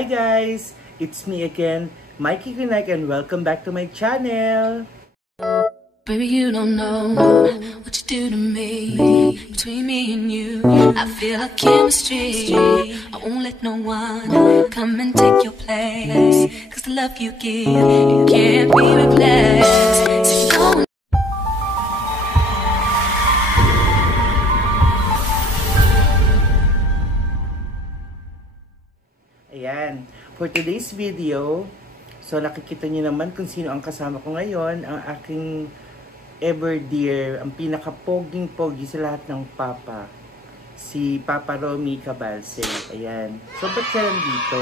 Hi guys! It's me again, Mikey Kinaik, and welcome back to my channel! Baby, you don't know what you do to me. Between me and you, I feel like chemistry. I won't let no one come and take your place. Cause the love you give, it can't be replaced. So don't. Ayan, for today's video, so nakikita niyo naman kung sino ang kasama ko ngayon, ang aking ever dear, ang pinaka-poging-pogi sa lahat ng papa, si Papa Romy Cabalse. Ayan, so ba't siya nandito?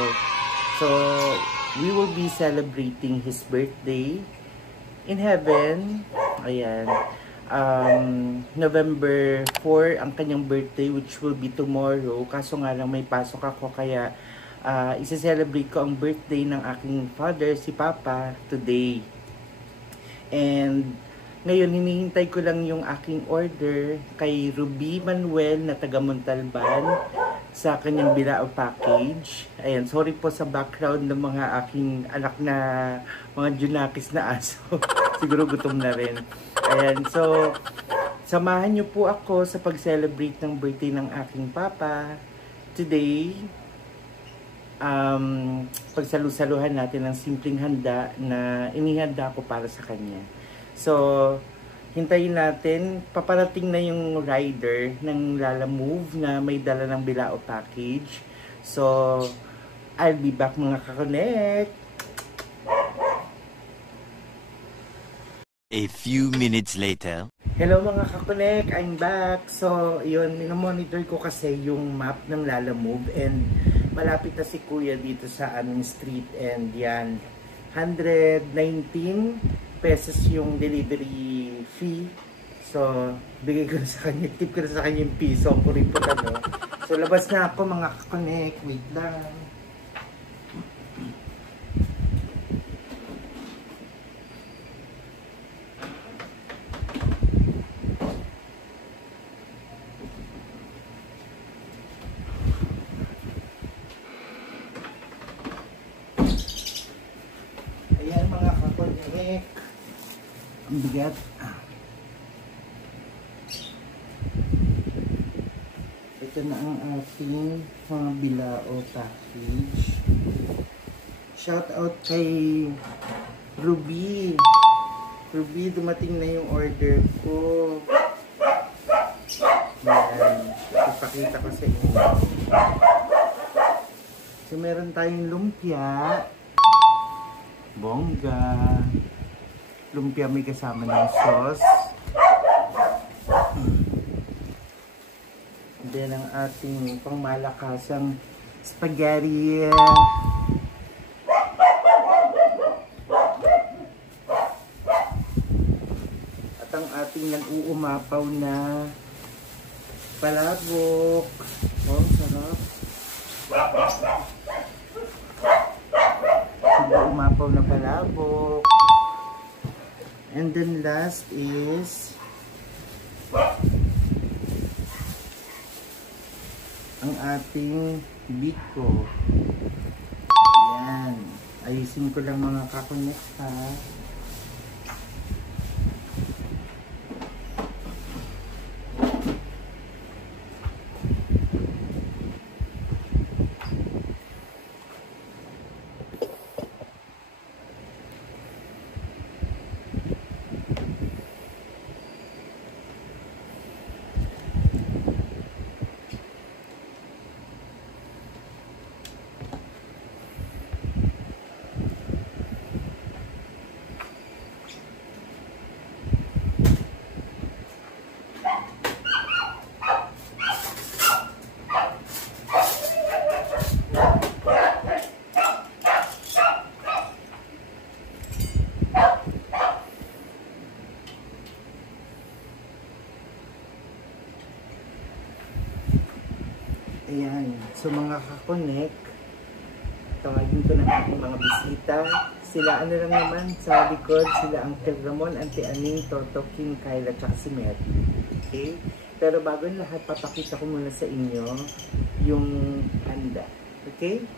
So, we will be celebrating his birthday in heaven. Ayan, November 4 ang kanyang birthday, which will be tomorrow. Kaso nga lang may pasok ako, kaya isa-celebrate ko ang birthday ng aking father, si Papa, today. And ngayon, hinihintay ko lang yung aking order kay Ruby Manuel na taga Montalban sa kanyang bilao package. Ayan, sorry po sa background ng mga aking anak na mga junakis na aso. Siguro gutom na rin. Ayan, so samahan niyo po ako sa pag-celebrate ng birthday ng aking papa today. Pagsalu-saluhan natin ng simpleng handa na inihanda ko para sa kanya. So, hintayin natin, paparating na yung rider ng Lalamove na may dala ng bilao package. So, I'll be back mga kakonek. A few minutes later. Hello mga kakonek, I'm back. So, yun, minomonitor ko kasi yung map ng Lalamove and malapit na si Kuya dito sa aming street, and yan, 119 pesos yung delivery fee. So, bigay ko na sa kanya, tip ko na sa kanya yung piso, kuripot ano. So, labas na ako mga kakonek, wait lang. Ang bigat. Ito na ang ating mga bilao package. Shout out kay Ruby. Ruby, dumating na yung order ko. Ayan. Ipakita ko sa inyo. So, meron tayong lumpia. Bongga. Lumpia may kasama ng sauce. And then ang ating pangmalakasang spaghetti. At ang ating nag-uumapaw na palabok. Oh, sarap. Nag-uumapaw na palabok. And then last is ang ating biko. Yan. Ayusin ko lang mga kakonek ha. Ayan. So mga kakonek, tawagin ko na aking mga bisita. Sila ano lang naman sa likod, sila ang Uncle Ramon, Auntie Aning, Toto, King, Kyle, at saka si Mary. Okay? Pero bago yung lahat, papakita ko muna sa inyo yung handa. Okay?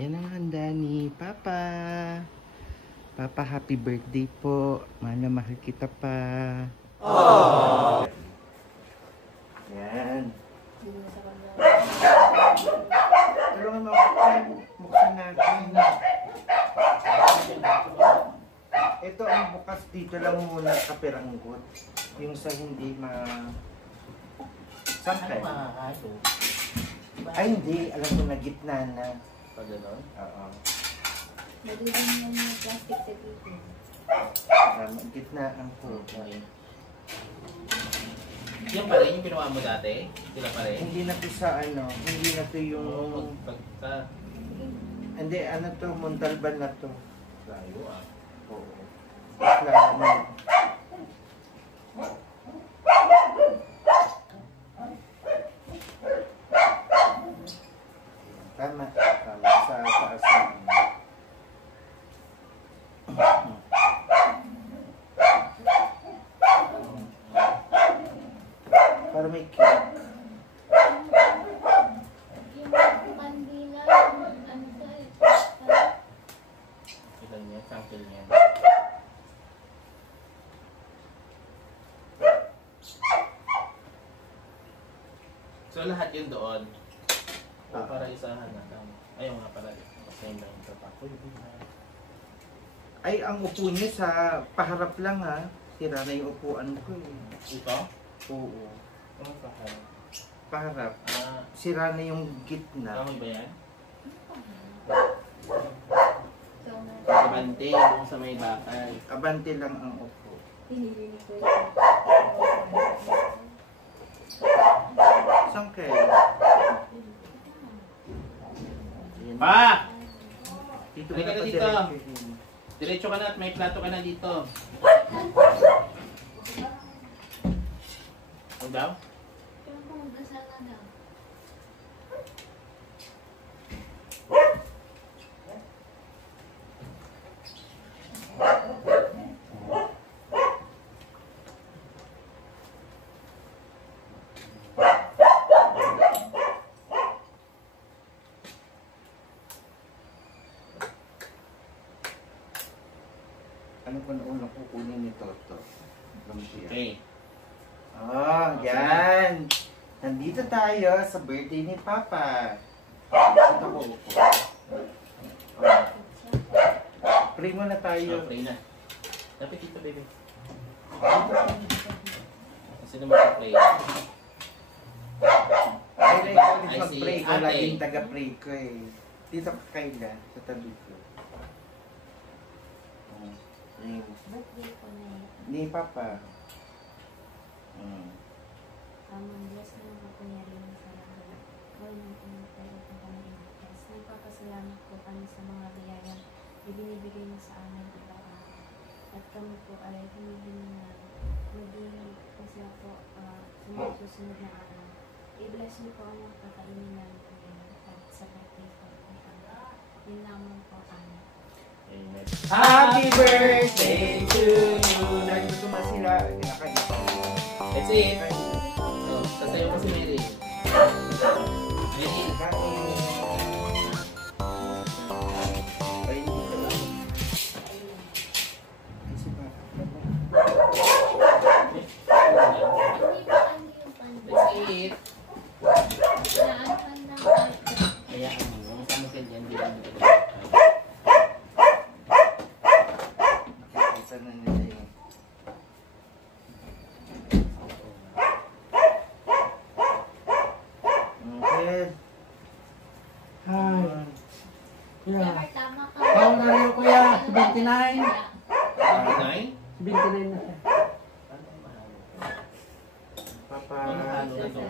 Yan ang handa ni Papa. Papa, happy birthday po. Mahal na mahal kita pa. Aww. Yan. Tulungan mo ako. Buksan natin. Ito ang bukas dito lang muna sa piranggot. Yung sa hindi Sangkay. Ay hindi. Alam ko na gitna na. Pag gano'n? Oo. Nagiging yung plastic sa dito. Gitna ang po. Okay. Yan pa rin yung pinuha mo dati? Sila pa rin? Hindi na to sa hindi na to yung... Pagka... Hindi, to, Montalban na to. Layo ah. Oo. Bakla, Tama. Sa taas na. Para may cake. Yung kandila, ano sa Ilan niya? Sample niya. So lahat yun doon? O para isahan na tama? Ayaw nga pala. Kasi na yung tapakoy. Ay, ang upo niya sa paharap lang ha. Sira na yung upuan ko eh. Ito? Oo. Ano pa? Paharap. Ah, Sira na yung gitna. kamoy ba yan? So, Kabante, yung sa may bakal. Abante lang ang upo. pinili ko Sangkay. Pa! Dito Halika na pa dito. diretso. Diretso ka na at may plato ka na dito. Ano daw? Pero kung magdasal na daw. Ano pa na unang kukunin ni Toto? Lumpia. Okay. Yan. Nandito tayo sa birthday ni Papa. Dito ko upo. Pray muna tayo. So, pray na. Dapat dito, baby. Kasi naman sa play. Ay, like, ulit I see. mag-pray ko. Ate. Laging taga-pray ko eh. Dito ka kaila, sa tabi ko. Birthday ko na eh. Ni Papa. Bless na ako kuya rin sa lahat. Huwag nang pinagpero ko kami iligtas. Nagpapasalamat po kami sa mga biyayang ibinibigay niyo sa amin araw-araw. At kami po ay humihingi na maging kasi po susunod na araw. I-bless niyo po ang mga kakainin namin ngayon at sa birthday ko. Yun lamang po kami. Amen. Happy birthday to you! Dahil gusto mo sila, kinakaya. That's it. Oh, sasayaw ko si Mary. Mary. Ay, hindi ko lang. Kasi ba? Hindi pa ano yung panda. That's it. Saan panda ko? Hayaan mo. Ang sama ka dyan. Hindi lang dito. Nakikita na nila yun. Okay. Hi. Never tama ka. Oo, nariyo kuya, 79. 29? 79 na siya. Papa. Ano na to?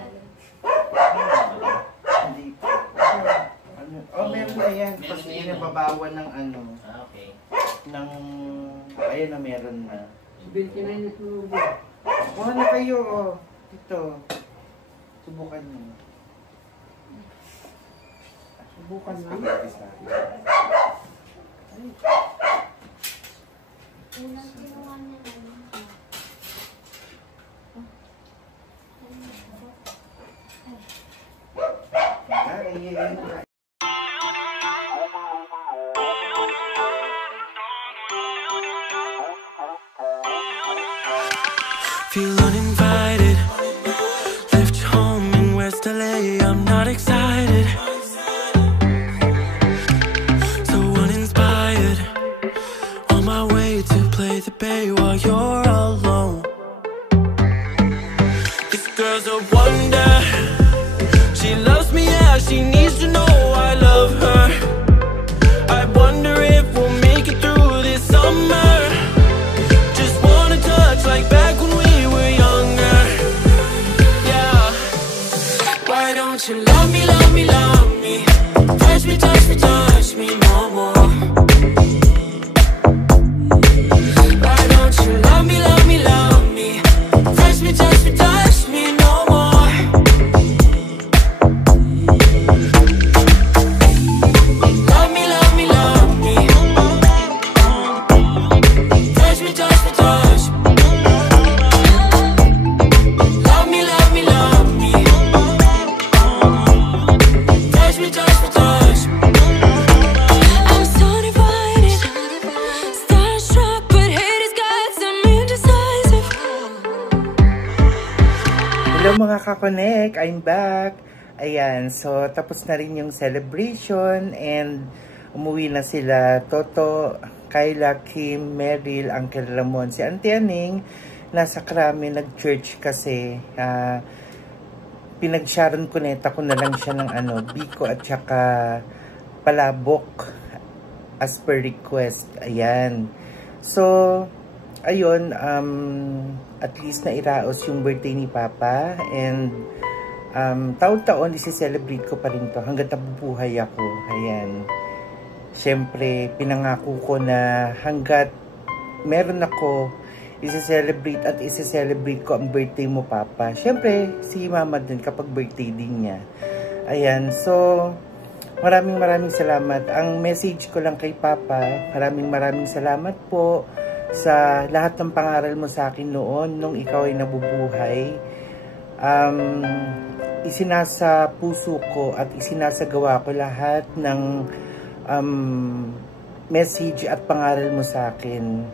Hindi pa. Ano? Oh, meron na yan. Meron Kasi na yan, inababawan ng ano. Ah, okay. Ng... Ayun na, meron na. 79 na tumubo. Kuha na kayo, oh. Dito. Subukan mo. Subukan na. Spaghetti sa akin. Unang kinuha niya na yun. Ay, Feel uninvited. Left home in West LA, I'm not excited. So uninspired. On my way to play the bay while you're alone. This girl's a wonder. She loves me, yeah, she needs to know I love her. I wonder if we'll make it through this summer. Just wanna touch like back when we were younger. Yeah. Why don't you love me, love me, love me? Touch me, touch me, touch me no more. Why don't you love me, love me, love me? Touch me, touch me, touch me no more. Love me, love me, love me. Touch me, touch me, touch me. Love me, love me, love me. Touch me, touch me, touch me. I'm so divided, starstruck, but hate has got some indecisive. Hello mga ka-connect, I'm back. Ayan, so tapos na rin yung celebration and umuwi na sila Toto, Kyla, Kim, Meryl, Uncle Ramon. Si Auntie Aning nasa Krame, nag-church kasi. Pinag-Sharon Cuneta ko na lang siya ng biko at saka palabok as per request. Ayan. So, ayun, at least na iraos yung birthday ni Papa and taon-taon isi-celebrate ko pa rin to hanggat nabubuhay ako. Ayan. Siyempre, pinangako ko na hanggat meron ako, isi-celebrate at isi-celebrate ko ang birthday mo, Papa. Siyempre, si Mama din kapag birthday din niya. Ayan. So, maraming salamat. Ang message ko lang kay Papa, maraming salamat po sa lahat ng pangaral mo sa akin noon nung ikaw ay nabubuhay. Isinasa puso ko at isinasagawa ko lahat ng message at pangaral mo sa akin.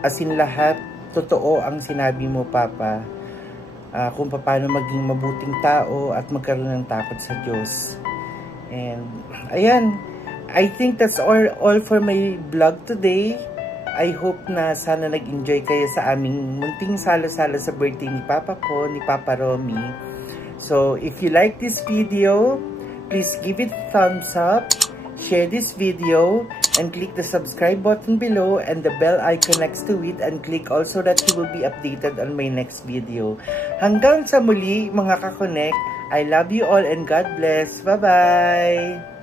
As in lahat, totoo ang sinabi mo, Papa. Kung paano maging mabuting tao at magkaroon ng takot sa Diyos. And, ayan. I think that's all for my vlog today. I hope na sana nag-enjoy kayo sa aming munting salo-salo sa birthday ni Papa ko, ni Papa Romy. So, if you like this video, please give it a thumbs up, share this video, and click the subscribe button below and the bell icon next to it, and click also that you will be updated on my next video. Hanggang sa muli, mga ka-connect, I love you all and God bless. Bye-bye!